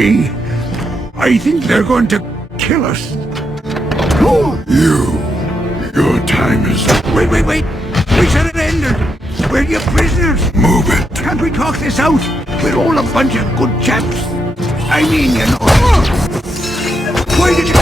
Bumblebee. I think they're going to kill us. Your time is up. Wait. We said it ended. We're your prisoners. Move it. Can't we talk this out? We're all a bunch of good chaps. I mean, you know. Why did you...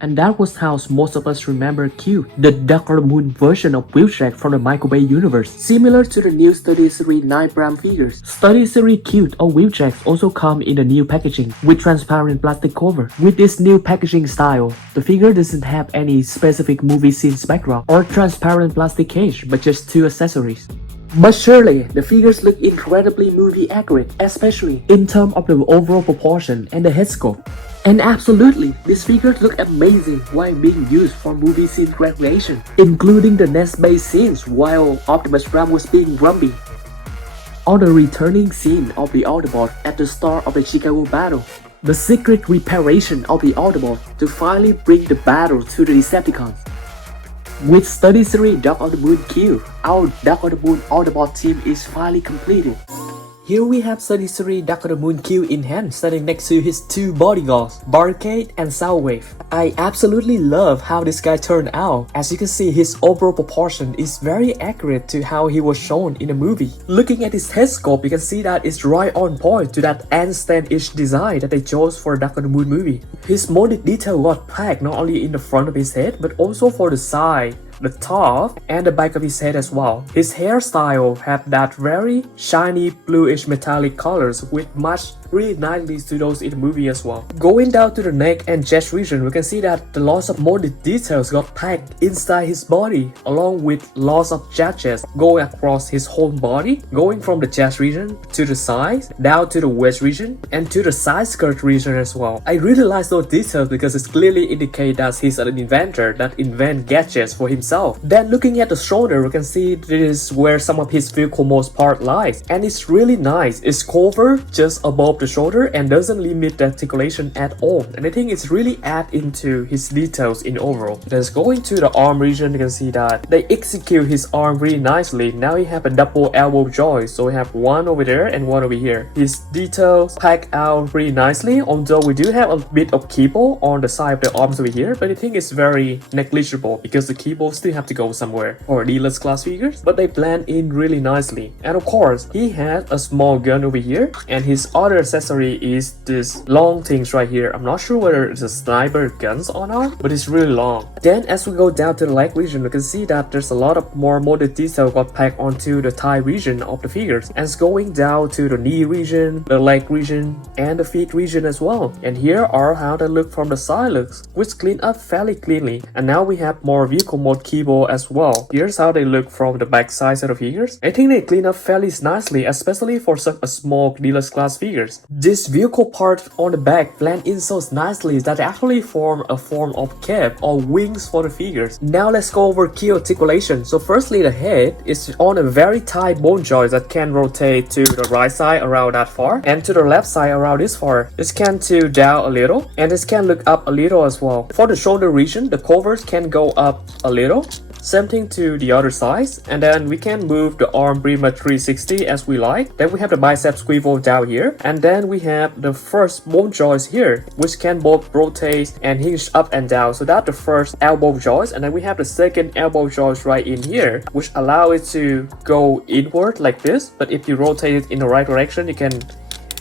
And that was how most of us remember Q, the Dark of the Moon version of Wheeljack from the Michael Bay universe, similar to the new Study Series 9 Bram figures. Study Series Q or Wheeljacks also come in a new packaging with transparent plastic cover. With this new packaging style, the figure doesn't have any specific movie scenes background or transparent plastic case, but just two accessories. But surely, the figures look incredibly movie accurate, especially in terms of the overall proportion and the head sculpt. And absolutely, these figures look amazing while being used for movie scene recreation, including the nest-based scenes while Optimus Prime was being grumpy, or the returning scene of the Autobot at the start of the Chicago battle, the secret reparation of the Autobot to finally bring the battle to the Decepticons. With Study Series Dark of the Moon Q, our Dark of the Moon Autobot team is finally completed. Here we have Study Series Dark of the Moon Q in hand, standing next to his two bodyguards, Barricade and Shockwave. I absolutely love how this guy turned out. As you can see, his overall proportion is very accurate to how he was shown in the movie. Looking at his head sculpt, you can see that it's right on point to that handstand-ish design that they chose for Dark of the Moon movie. His molded detail got packed not only in the front of his head, but also for the side, the top, and the back of his head as well. His hairstyle have that very shiny bluish metallic colors which match really nicely to those in the movie as well. Going down to the neck and chest region, we can see that the lots of molded details got packed inside his body, along with lots of hatchets going across his whole body, going from the chest region to the sides, down to the waist region, and to the side skirt region as well. I really like those details because it clearly indicates that he's an inventor that invents gadgets for himself. Then looking at the shoulder, we can see this is where some of his vehicle most part lies, and it's really nice. It's covered just above the shoulder and doesn't limit the articulation at all, and I think it's really add into his details in overall. Just going to the arm region, you can see that they execute his arm really nicely. Now he have a double elbow joint, so we have one over there and one over here. His details pack out really nicely, although we do have a bit of keyboard on the side of the arms over here, but I think it's very negligible because the keyboard still have to go somewhere for deluxe class figures, but they blend in really nicely. And of course, he has a small gun over here, and his other accessory is this long things right here. I'm not sure whether it's a sniper guns or not, but it's really long. Then as we go down to the leg region, we can see that there's a lot of more molded detail got packed onto the thigh region of the figures, and it's going down to the knee region, the leg region, and the feet region as well. And here are how they look from the side looks, which clean up fairly cleanly. And now we have more vehicle mode keyboard as well. Here's how they look from the back side of the figures. I think they clean up fairly nicely, especially for such a small deluxe class figures. This vehicle part on the back blend in so nicely that they actually form a form of cap or wings for the figures. Now let's go over key articulation. So firstly, the head is on a very tight bone joint that can rotate to the right side around that far and to the left side around this far. This can tilt down a little and this can look up a little as well. For the shoulder region, the covers can go up a little. Same thing to the other sides, and then we can move the arm pretty much 360 as we like. Then we have the bicep swivel down here, and then we have the first bone joints here, which can both rotate and hinge up and down. So that's the first elbow joints, and then we have the second elbow joints right in here, which allow it to go inward like this. But if you rotate it in the right direction, you can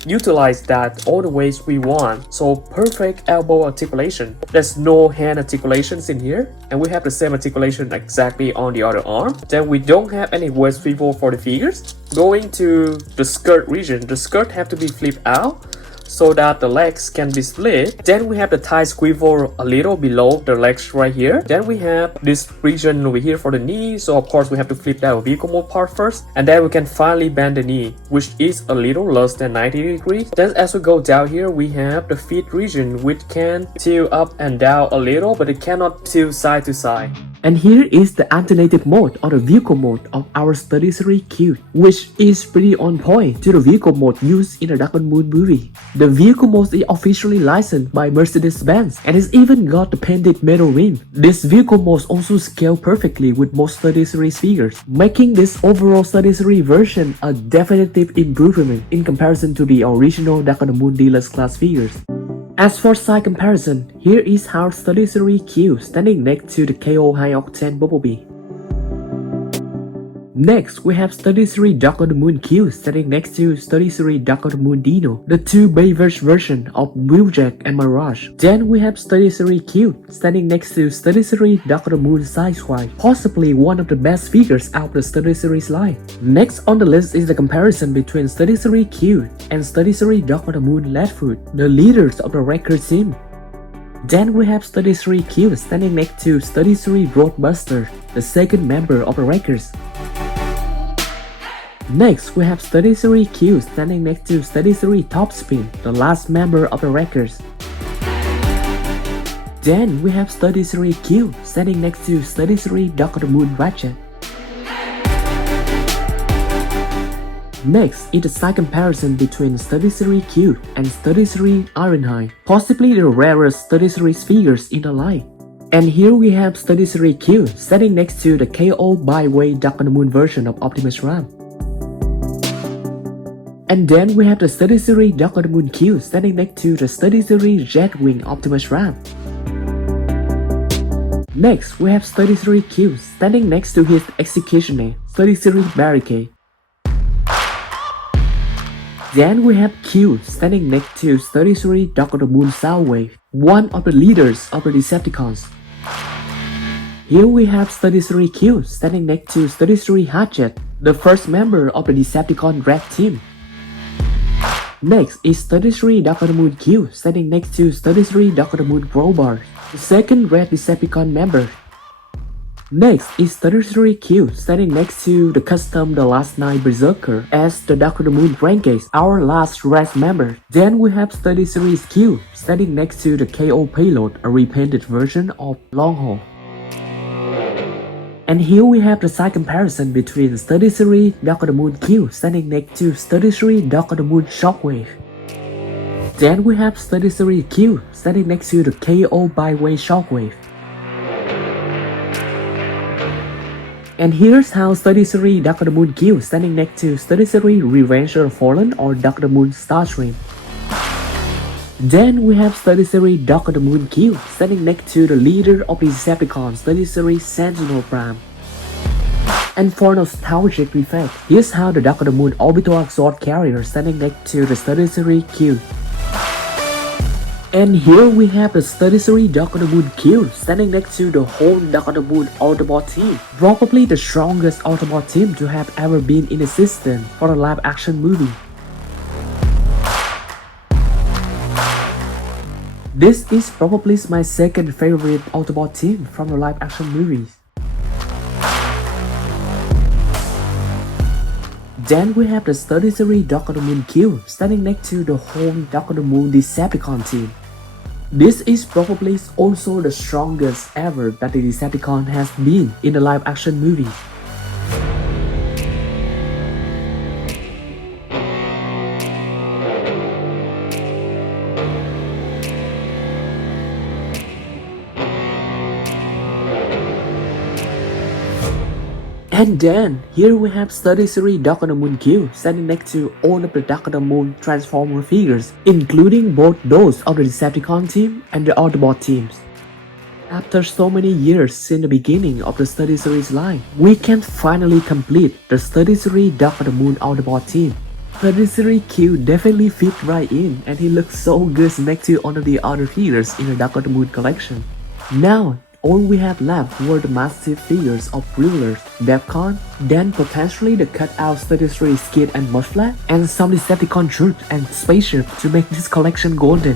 utilize that all the ways we want. So perfect elbow articulation. There's no hand articulations in here, and we have the same articulation exactly on the other arm. Then we don't have any waist swivel for the figures. Going to the skirt region, the skirt have to be flipped out so that the legs can be split. Then we have the thigh swivel a little below the legs right here. Then we have this region over here for the knee, so of course we have to flip that vehicle mode part first, and then we can finally bend the knee, which is a little less than 90 degrees. Then as we go down here, we have the feet region, which can tilt up and down a little, but it cannot tilt side to side. And here is the alternative mode or the vehicle mode of our Study Series Q, which is pretty on point to the vehicle mode used in the Dark of the Moon movie. The vehicle mode is officially licensed by Mercedes-Benz and it's even got the painted metal rim. This vehicle mode also scales perfectly with most Study Series figures, making this overall Study Series version a definitive improvement in comparison to the original Dark of the Moon Deluxe class figures. As for side comparison, here is our Study Series Q standing next to the KO High Octane Bumblebee. Next, we have Study Series Dark of the Moon Q standing next to Study Series Dark of the Moon Dino, the two Bayverse versions of Wheeljack and Mirage. Then we have Study Series Q standing next to Study Series Dark of the Moon Sideswipe, possibly one of the best figures out of the Study Series line. Next on the list is the comparison between Study Series Q and Study Series Dark of the Moon Leadfoot, the leaders of the record team. Then we have Study Series Q standing next to Study Series Roadbuster, the second member of the Wreckers. Next, we have Study Series Q standing next to Study Series Topspin, the last member of the Wreckers. Then we have Study Series Q standing next to Study Series Dark of the Moon Hatchet. Next is the side comparison between Study Series Q and Study Series Ironhide, possibly the rarest Study Series figures in the line. And here we have Study Series Q standing next to the KO Byway Dark of the Moon version of Optimus Prime. And then we have the Study Series Dark of the Moon Q standing next to the Study Series Jetwing Optimus Prime. Next, we have Study Series Q standing next to his executioner, Study Series Barricade. Then we have Q standing next to Study Series Dark of the Moon Shockwave, one of the leaders of the Decepticons. Here we have Study Series Q standing next to Study Series Hatchet, the first member of the Decepticon Red Team. Next is Study Series Dark of the Moon Q standing next to Study Series Dark of the Moon Crowbar, the second Red Decepticon member. Next is Study Series Q standing next to the custom The Last Night Berserker as the Dark of the Moon crankase, our last Red member. Then we have Study Series Q standing next to the KO Payload, a repainted version of Longhaul. And here we have the side comparison between Study Series Dark of the Moon Q standing next to Study Series Dark of the Moon Shockwave. Then we have Study Series Q standing next to the KO Byway Shockwave. And here's how Study Series Dark of the Moon Q standing next to Study Series Revenge of the Fallen or Dark of the Moon Starstream. Then we have Study Series Dark of the Moon Q standing next to the leader of the Decepticons, Study Series Sentinel Prime. And for nostalgic effect, here's how the Dark of the Moon Orbital Exhaust Carrier standing next to the Study Series Q. And here we have the Study Series Dark of the Moon Q standing next to the whole Dark of the Moon Autobot team, probably the strongest Autobot team to have ever been in existence for a live action movie. This is probably my second favorite Autobot team from the live action movies. Then we have the Study Series Dark of the Moon Q standing next to the whole Dark of the Moon Decepticon team. This is probably also the strongest ever that the Decepticon has been in the live action movie. And then, here we have Study Series Dark of the Moon Q standing next to all of the Dark of the Moon Transformer figures, including both those of the Decepticon team and the Autobot teams. After so many years since the beginning of the Study Series line, we can finally complete the Study Series Dark of the Moon Autobot team. Study Series Q definitely fit right in and he looks so good next to all of the other figures in the Dark of the Moon collection. Now, all we have left were the massive figures of Rulers, Defcon, then potentially the cut-out Study Series Skid and Mudflat, and some Decepticon troops and spaceships to make this collection golden.